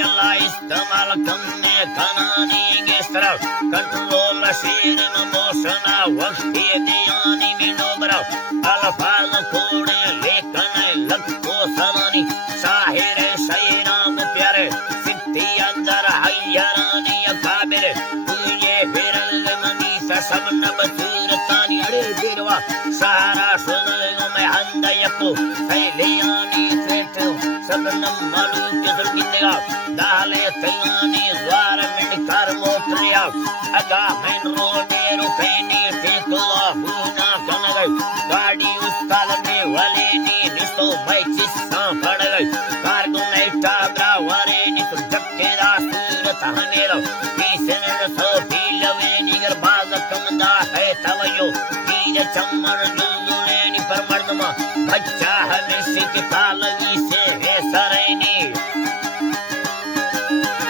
अल्लाह इस्तेमाल करने खानानी गिस्तर control Sheeran मोशना वक्ती दियानी मिनोबरा अल्फाज कोड़े लेखन लक्को सवानी शाहिर शैराम प्यारे सिद्धि अंदर हयरानी अकाबिर तुझे बिरल मनी सब नबसूरतानी अरे बिरवा सहारा सुनल में हंदयको सैलियानी सेठ सबनम मालूम के सुरगिंदेगा दाले तयानी द्वार में कर मोत्रिया अगा मैन रोने रुकैनी तेतुआ हुना कनगै गाड़ी उस्ताल में वाले नी निस्तो भाई चिस्सा पड़ गई कारगो नैटा ब्रावरे नी तो जक्के दा सूरत हनेरो पीछे में सो पीलवे निगर बाग कमदा है तवयो पीर चमर जुलने नी पर मर्दमा बच्चा हमें सिक तालगी से है सरैनी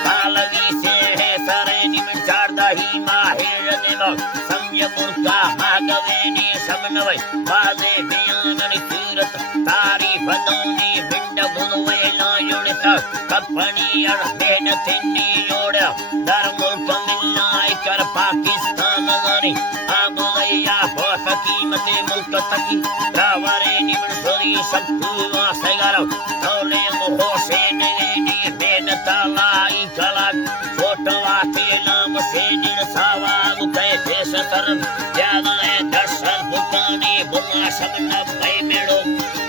तालगी से है सरैनी में चारदा ही माहिर देवा समय मुर्का भागवेनी समनवै बाजे बियाननी सूरत तारीफ दौनी बिंड गुणवे लायोड़ित कपनी अड़ मेहनतिनी योड़ा दर मुल्क मिलनाई कर पाकिस्तान गानी आगोया बहुत कीमते मुल्क तकी रावरे निमन सोरी सब तुआ सगारो तौले मोहोशे नेनी मेहनता लाई कला छोटवा के नाम से निरसावा गुते देश तरन ज्यादा है दर्शन बुकानी बुना सब नब्बे मेड़ो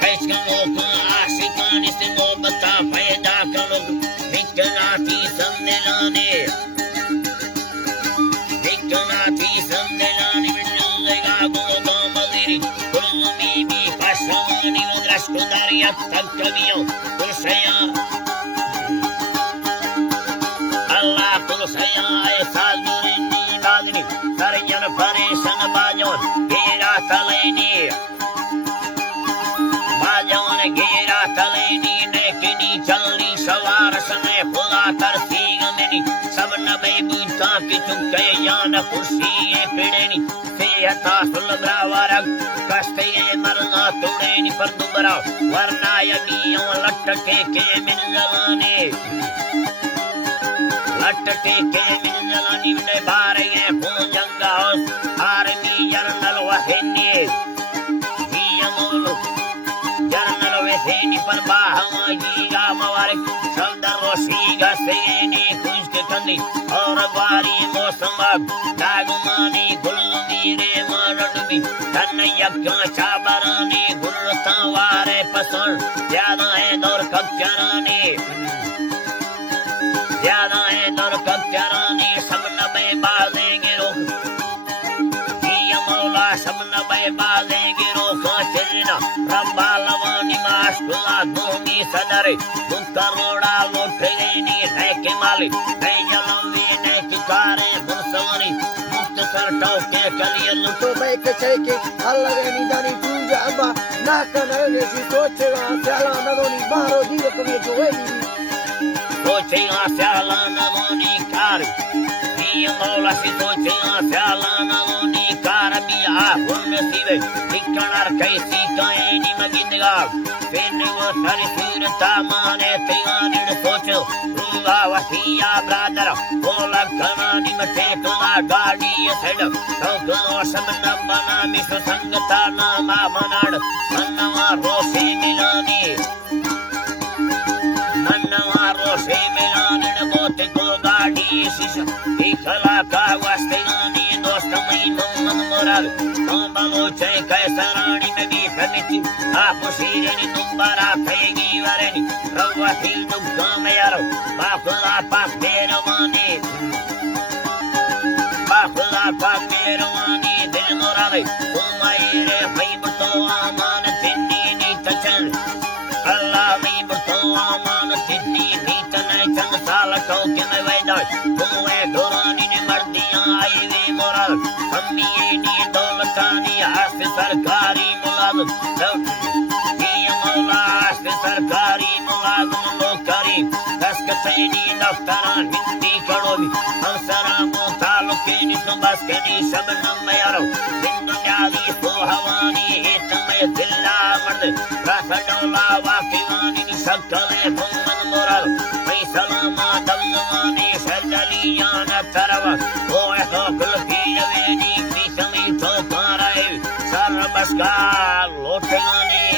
कैसकनो को आशिकानी से मोहब्बता पैदा करो विकनाती सम्मेलाने मिलूंगा गोदो मज़ीरी कुल्लुमी भी पशवानी उद्रष्टुदारिया तक कवियों कुलसया अल्लाह कुलसया ऐसा दुरिनी बादनी सरजन परेशन बाजोन घेरा तलेनी नेकनी चलनी सवार समय खुदा तरसी गमनी सब नबे बुझता कि चुके यान खुशी पिड़ेनी सेहता सुलभरा वरग कष्टे मरना तुड़ेनी पर दुबरा वरना यगियों लटके के मिलने ने बारे भूजंगा आर्मी जनरल वहने जनरल वहने पर बाहमागी गामवारे सल्दर रोशीगा सेने खुश्क कंदी और बारी मौसम दागुमानी गुल्लुनी रे मारडबी तन्नयक्का चाबरानी गुल्लता वारे पसंद ज्यादा है दौर कच्चरानी सब नबे बाजेंगे रोक ये मौला सब नबे बाजेंगे रोक चलना रब्बा लवानी माशकुला दूंगी सदरे दुक्का रोड़ा लोटेनी है के मालिक है जलवी ने किकारे बुरसवानी मुख्तसर टोके कलिए लुटो बैक चेके अल्लाह नी दानी तुझे अब्बा ना करने सी सोचेगा चला नदोनी बारो जीव कभी जोएगी सोचेगा चला नदोनी कार ये मौला सी सोचेगा चला नदोनी कार मिया हुन सीवे इकनार कैसी काएनी मगिंदगा फिर वो सारी सूरत माने तेगानी ने सोचो रुवा वसिया ब्रादर बोला कनानी मचे तुला गाड़ी ये सेड तो गो सबना बना मिस संगता नामा मनाड मनवा रोसे मिलानी ने बोते को गाड़ी शीशा इखला का वस्तेगानी दोस्त मई मोहन मोराल बालो चय कैसरानी में भी फमिति आप सीरेनी दुबारा थेगी वरेनी रवा हिल दुग्गा में यारो बाखला पाक बेरवानी दिल मोराले उमाइरे भाई बतो आमान तिन्नी नी तचन अल्लाह में बतो आमान तिन्नी नी तने चंग साल को के में वैदा तुमे दोरानी ने मर्दियां आई वे मोराल अम्मी नी दौलतानी हाथ सरकारी मुलाजम ये मौला हाथ सरकारी मुलाजम लोग करी दस्कतनी दफ्तरान हिंदी कड़ोबी अंसरा मोतालुकेनी बस कनी सब नमयारो दुनियावी सो हवानी एक में दिल्ला मर्द रसडोला वाकिवानी Sakkale Bumman Moral, Faisalama Dalmani, Sadaliana Tarawa, Oeho Kulpia Veni, Pisami Toparai, Sarabaska, Lotani,